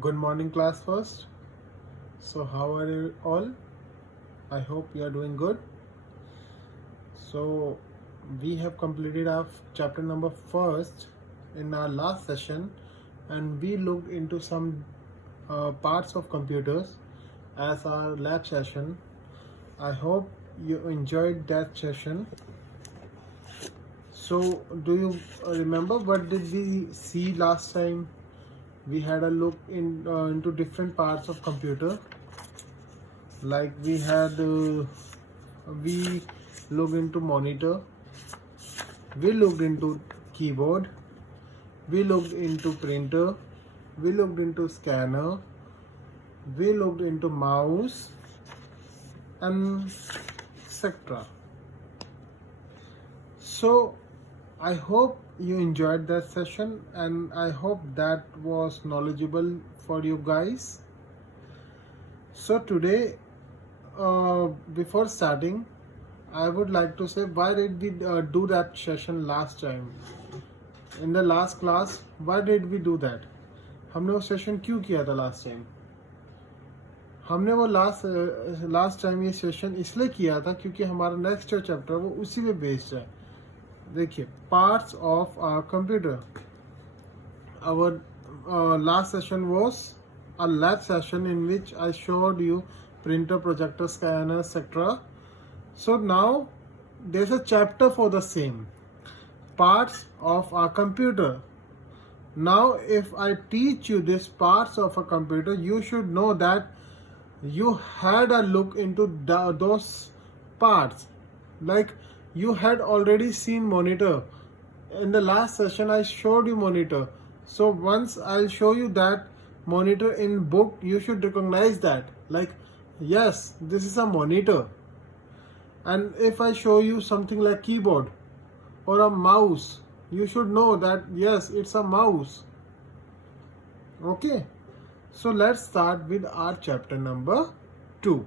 Good morning, class first. So, how are you all? I hope you are doing good. So, we have completed our chapter number first in our last session, and we looked into some parts of computers as our lab session. I hope you enjoyed that session. So, do you remember what did we see last time? We had a look into different parts of computer. Like we looked into monitor, we looked into keyboard, we looked into printer, we looked into scanner, we looked into mouse, and etc. So I hope you enjoyed that session, and I hope that was knowledgeable for you guys. So today, before starting, I would like to say why did we do that session last time? In the last class, why did we do that? हमने वो session क्यों किया था last time? हमने वो last time ये session इसलिए किया था क्योंकि हमारा नेक्स्ट जो चैप्टर वो उसी पे बेस्ड है. देखिए, parts of our computer. Our last session was a lab session in which I showed you printer, projector, scanner, etc. So now there's a chapter for the same parts of our computer. Now if I teach you these parts of a computer, you should know that you had a look into those parts. Like you had already seen monitor. In the last session I showed you monitor. So once I'll show you that monitor in book, you should recognize that. Like, yes, this is a monitor. And if I show you something like keyboard or a mouse, you should know that yes, it's a mouse. Okay. So let's start with our chapter number 2.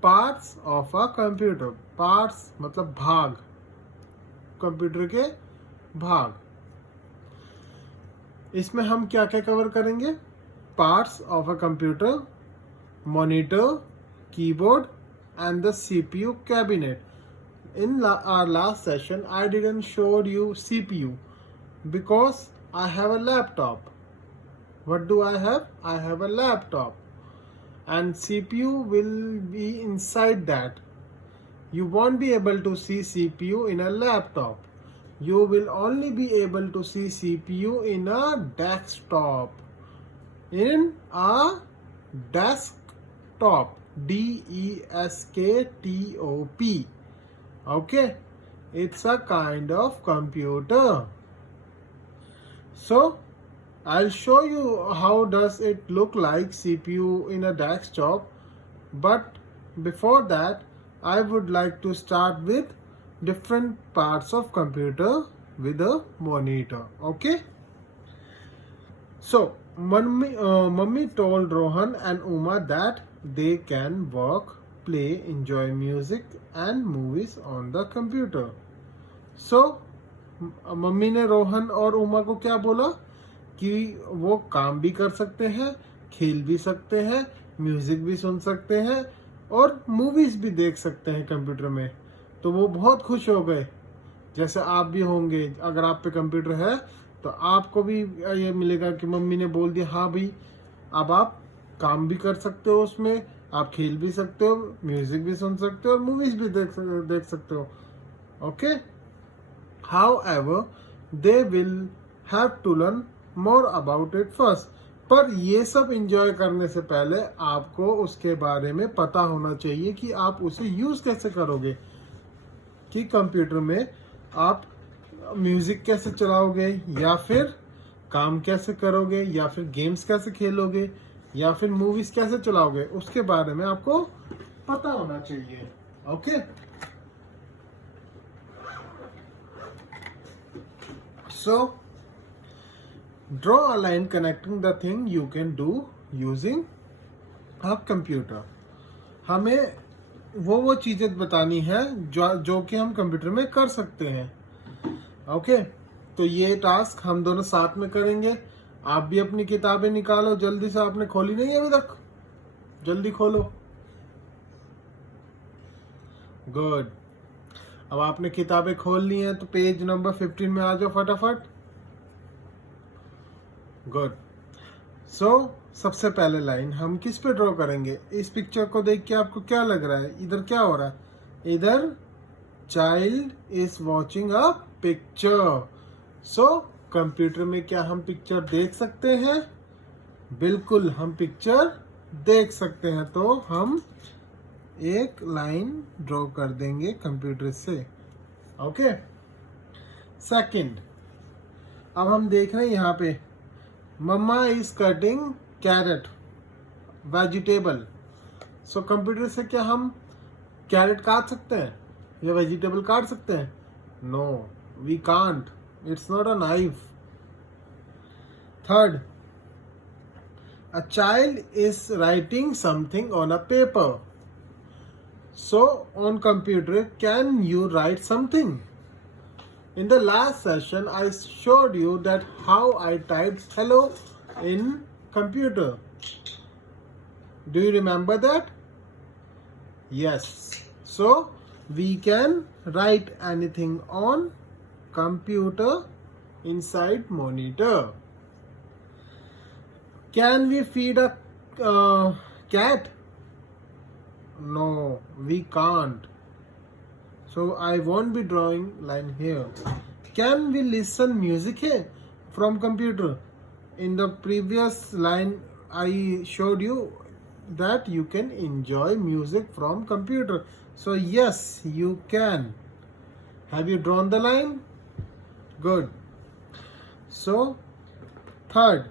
Parts of a computer. Parts मतलब भाग. Computer के भाग. इसमें हम क्या क्या cover करेंगे? Parts of a computer, monitor, keyboard and the CPU cabinet. In our last session, I didn't show you CPU because I have a laptop. What do I have? I have a laptop, and CPU will be inside that. You won't be able to see CPU in a laptop. You will only be able to see CPU in a desktop. In a desktop. DESKTOP. Okay, it's a kind of computer. So I'll show you how does it look like CPU in a desktop, but before that I would like to start with different parts of computer with a monitor. Okay, so mummy told Rohan and Uma that they can work, play, enjoy music and movies on the computer. So mummy ने रोहन और उमा को क्या बोला कि वो काम भी कर सकते हैं, खेल भी सकते हैं, म्यूजिक भी सुन सकते हैं और मूवीज भी देख सकते हैं कंप्यूटर में. तो वो बहुत खुश हो गए. जैसे आप भी होंगे, अगर आप पे कंप्यूटर है तो आपको भी ये मिलेगा कि मम्मी ने बोल दिया हाँ भाई, अब आप काम भी कर सकते हो, उसमें आप खेल भी सकते हो, म्यूजिक भी सुन सकते हो और मूवीज भी देख सकते हो. Okay. However, they will have to learn more about it first. पर ये सब एंजॉय करने से पहले आपको उसके बारे में पता होना चाहिए कि आप उसे यूज कैसे करोगे. कि कंप्यूटर में आप म्यूजिक कैसे चलाओगे, या फिर काम कैसे करोगे, या फिर गेम्स कैसे खेलोगे, या फिर मूवीज कैसे चलाओगे, उसके बारे में आपको पता होना चाहिए. Okay. So draw a line connecting the thing you can do using a computer. हमें वो चीजें बतानी है जो कि हम कंप्यूटर में कर सकते हैं. ओके. तो ये टास्क हम दोनों साथ में करेंगे. आप भी अपनी किताबें निकालो जल्दी से, आपने खोली नहीं है अभी तक, जल्दी खोलो। गुड। अब आपने किताबें खोल ली हैं तो पेज नंबर 15 में आ जाओ फटाफट। गुड। सो सबसे पहले लाइन हम किस पे ड्रॉ करेंगे? इस पिक्चर को देख के आपको क्या लग रहा है? इधर क्या हो रहा है? इधर child is watching a picture. So computer में क्या हम पिक्चर देख सकते हैं? बिल्कुल हम पिक्चर देख सकते हैं। तो हम एक लाइन ड्रॉ कर देंगे कंप्यूटर से। ओके। सेकंड, अब हम देख रहे हैं यहाँ पे mama is cutting carrot vegetable. So computer से क्या हम कैरेट काट सकते हैं या वेजिटेबल काट सकते हैं? No, we can't, it's not a knife. Third, a child is writing something on a paper. So on computer, can you write something? In the last session, I showed you that how I typed hello in computer. Do you remember that? Yes. So we can write anything on computer inside monitor. Can we feed a cat? No, we can't. So I won't be drawing line here. Can we listen music here from computer? In the previous line, I showed you that you can enjoy music from computer. So yes, you can. Have you drawn the line? Good. So third,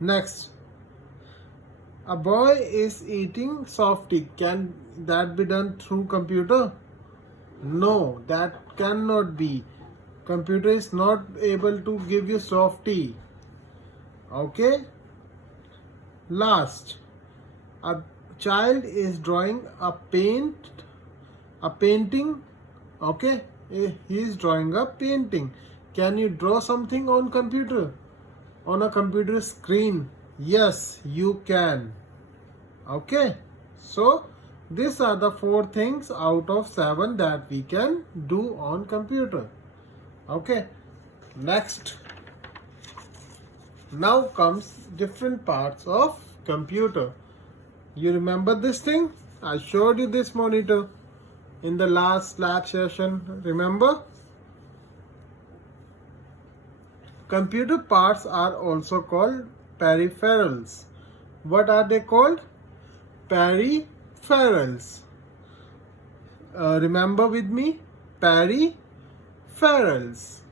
next, a boy is eating softie. Can that be done through computer? No, that cannot be. Computer is not able to give you softie. Okay. Last, a child is drawing a painting. Okay, he is drawing a painting. Can you draw something on computer? On a computer screen? Yes, you can. Okay. So these are the 4 things out of 7 that we can do on computer. Okay. Next. Now comes different parts of computer. You remember this thing? I showed you this monitor in the last lab session. Remember? Computer parts are also called peripherals. What are they called? Peripherals. Remember with me? Peripherals.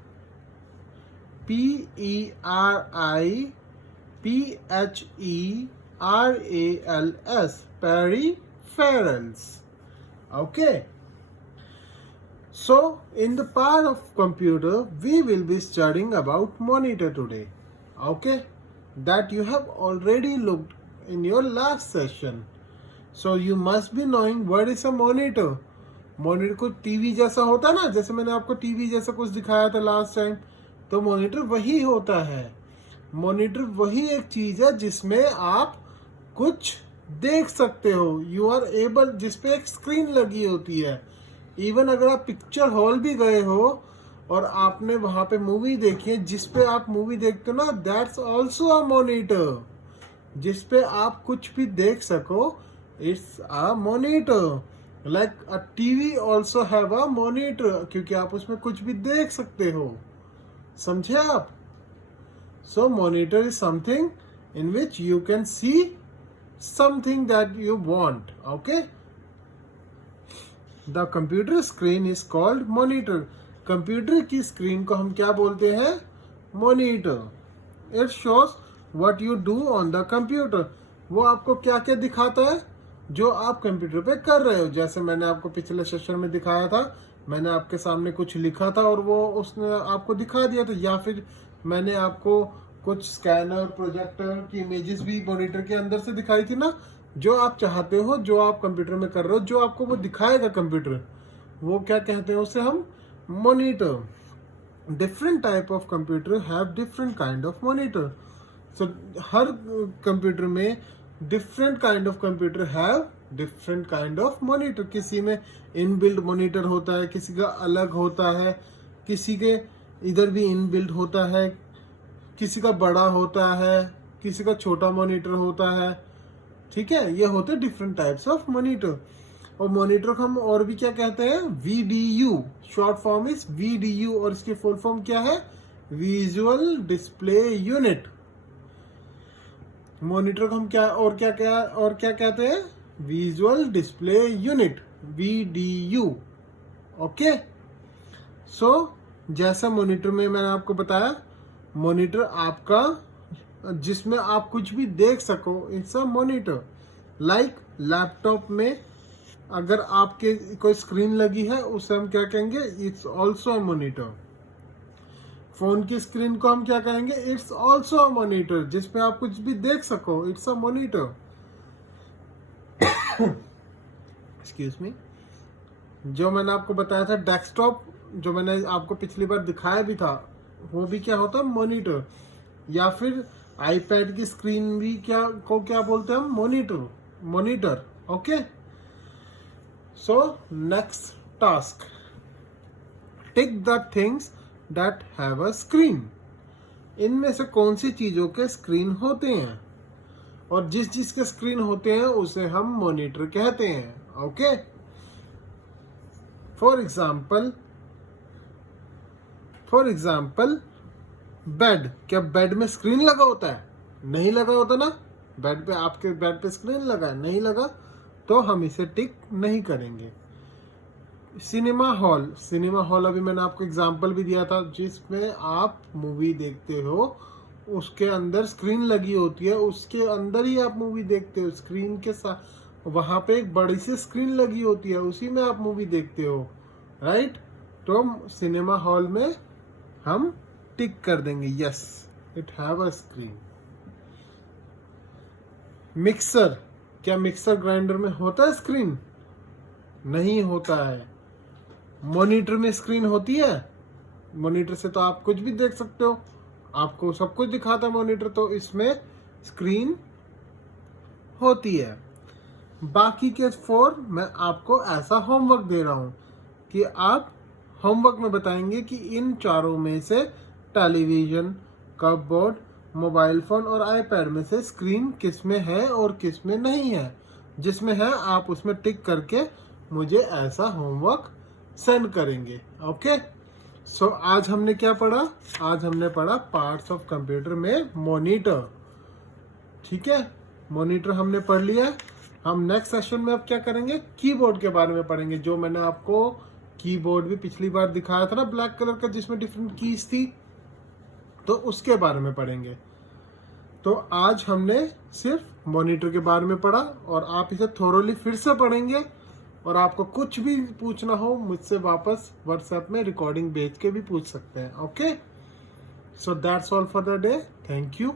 Peripherals. Peripherals. Okay. So, in the part of computer, we will be studying about monitor today. Okay? That you have already looked in your last session. So, you must be knowing what is a monitor. Monitor को TV जैसा होता ना, जैसे मैंने आपको TV जैसा कुछ दिखाया था लास्ट टाइम, तो मॉनिटर वही होता है। मॉनिटर वही एक चीज है जिसमें आप कुछ देख सकते हो। यू आर एबल, जिसपे एक स्क्रीन लगी होती है। इवन अगर आप पिक्चर हॉल भी गए हो और आपने वहां पे मूवी देखी है, जिसपे आप मूवी देखते हो ना, दैट्स ऑल्सो अ मॉनिटर। जिसपे आप कुछ भी देख सको, it's a monitor. Like a TV also have a monitor, क्योंकि आप उसमें कुछ भी देख सकते हो। समझे आप? So monitor is something in which you can see something that you want. Okay. The computer screen is called monitor. Computer की स्क्रीन को हम क्या बोलते हैं? Monitor. It shows what you do on the computer. वो आपको क्या क्या दिखाता है जो आप कंप्यूटर पे कर रहे हो। जैसे मैंने आपको पिछले सेशन में दिखाया था, मैंने आपके सामने कुछ लिखा था और वो उसने आपको दिखा दिया था, या फिर मैंने आपको कुछ स्कैनर, प्रोजेक्टर की इमेजेस भी मॉनिटर के अंदर से दिखाई थी ना। जो आप चाहते हो, जो आप कंप्यूटर में कर रहे हो, जो आपको वो दिखाएगा कंप्यूटर, वो क्या कहते हैं? उसे हम monitor. different type of computer have different kind of monitor. So her computer में different kind of computer have different kind of monitor. किसी में इनबिल्ट मॉनिटर होता है, किसी का अलग होता है, किसी के इधर भी इनबिल्ट होता है, किसी का बड़ा होता है, किसी का छोटा मॉनिटर होता है. ठीक है, ये होते हैं डिफरेंट टाइप्स ऑफ मॉनिटर. और मॉनिटर को हम और भी क्या कहते हैं? VDU. Short form is VDU और इसकी फुल फॉर्म क्या है? Visual display unit. मॉनिटर को हम क्या कहते हैं? Visual display unit, VDU. Okay. So जैसा मॉनिटर में मैंने आपको बताया, मॉनिटर आपका जिसमें आप कुछ भी देख सको, it's a monitor. Like laptop में अगर आपके कोई स्क्रीन लगी है, उसे हम क्या कहेंगे? It's also a monitor. Phone की स्क्रीन को हम क्या कहेंगे? It's also a monitor. जिसमें आप कुछ भी देख सको, it's a monitor. Excuse me. जो मैंने आपको बताया था डेस्कटॉप, जो मैंने आपको पिछली बार दिखाया भी था, वो भी क्या होता है? मॉनिटर. या फिर आईपैड की स्क्रीन भी क्या बोलते हैं हम? Monitor. Okay. So next task, tick the things that have a screen. इनमें से कौन सी चीजों के स्क्रीन होते हैं? और जिस चीज के स्क्रीन होते हैं उसे हम मॉनिटर कहते हैं. ओके. For example bed. क्या बेड में स्क्रीन लगा होता है? नहीं लगा होता ना. बेड पे, आपके बेड पे स्क्रीन लगा है? नहीं लगा, तो हम इसे टिक नहीं करेंगे. सिनेमा हॉल अभी मैंने आपको एग्जांपल भी दिया था, जिसमें आप मूवी देखते हो, उसके अंदर स्क्रीन लगी होती है, उसके अंदर ही आप मूवी देखते हो. स्क्रीन के साथ वहां पे एक बड़ी सी स्क्रीन लगी होती है, उसी में आप मूवी देखते हो, राइट. तो सिनेमा हॉल में हम टिक कर देंगे, yes, it have a screen. Mixer. क्या मिक्सर ग्राइंडर में होता है स्क्रीन? नहीं होता है. मॉनिटर में स्क्रीन होती है? मॉनिटर से तो आप कुछ भी देख सकते हो, आपको सब कुछ दिखाता है मॉनिटर, तो इसमें स्क्रीन होती है. बाकी के 4 मैं आपको ऐसा होमवर्क दे रहा हूं कि आप होमवर्क में बताएंगे कि इन चारों में से टेलीविजन, कपबोर्ड, मोबाइल फोन और आईपैड में से स्क्रीन किस में है और किस में नहीं है. जिसमें है आप उसमें टिक करके मुझे ऐसा होमवर्क सेंड करेंगे. ओके. सो आज हमने क्या पढ़ा? आज हमने पढ़ा पार्ट्स ऑफ कंप्यूटर में मॉनिटर. ठीक है, मॉनिटर हमने पढ़ लिया. हम नेक्स्ट सेशन में अब क्या करेंगे? कीबोर्ड के बारे में पढ़ेंगे. जो मैंने आपको कीबोर्ड भी पिछली बार दिखाया था ना, ब्लैक कलर का, जिसमें डिफरेंट कीज थी, तो उसके बारे में पढ़ेंगे. तो आज हमने सिर्फ मॉनिटर के बारे में पढ़ा, और आप इसे थोरोली फिर से पढ़ेंगे. और आपको कुछ भी पूछना हो मुझसे वापस व्हाट्सएप में रिकॉर्डिंग भेज के भी पूछ सकते हैं. Okay. So that's all for the day. Thank you.